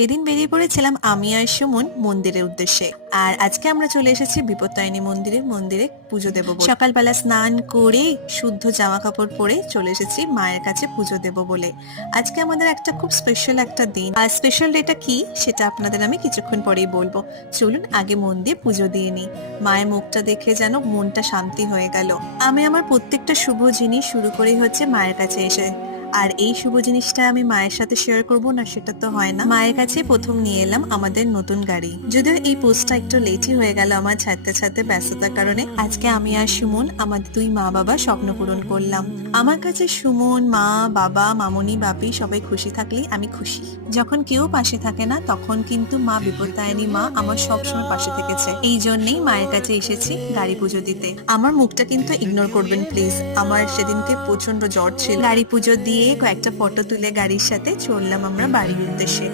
সেদিন বেরিয়ে পড়েছিলাম আমি আর সুমন মন্দিরের উদ্দেশ্যে। আর আজকে আমরা চলে এসেছি বিপত্তারিণী মন্দিরে পুজো দেব বলে। সকালবেলা স্নান করে শুদ্ধ জামা কাপড় পরে চলে এসেছি মায়ের কাছে পুজো দেব বলে। আজকে আমাদের একটা খুব স্পেশাল একটা দিন, আর স্পেশাল ডেটা কি সেটা আপনাদের আমি কিছুক্ষণ পরেই বলবো। চলুন আগে মন দিয়ে পুজো দিয়ে নিই। মায়ের মুখটা দেখে যেন মনটা শান্তি হয়ে গেল। আমি আমার প্রত্যেকটা শুভ জিনিস শুরু করেই হচ্ছে মায়ের কাছে এসে। আর এই শুভ জিনিসটা আমি মায়ের সাথে শেয়ার করব না সেটা তো হয় না। মায়ের কাছে প্রথম নিয়ে এলাম আমাদের নতুন গাড়ি। যদিও এই পোস্টটা একটু লেটই হয়ে গেল আমার ছাড়তে ছাড়তে ব্যস্ততার কারণে। আজকে আমি আর সুমন আমাদের দুই মা বাবা স্বপ্ন পূরণ করলাম। আমার কাছে সুমন, মা, বাবা, মামনি, বাপি সবাই খুশি থাকলেই আমি খুশি। যখন কেউ পাশে থাকে না তখন কিন্তু মা বিপত্তারিণী মা আমার সবসময় পাশে থেকেছে। এই জন্যই মায়ের কাছে এসেছি গাড়ি পুজো দিতে। আমার মুখটা কিন্তু ইগনোর করবেন প্লিজ, আমার সেদিনকে প্রচন্ড জ্বর ছিল। গাড়ি পুজো দিয়ে কয়েকটা ফটো তুলে গাড়ির সাথে চললাম আমরা বাড়ির উদ্দেশ্যে।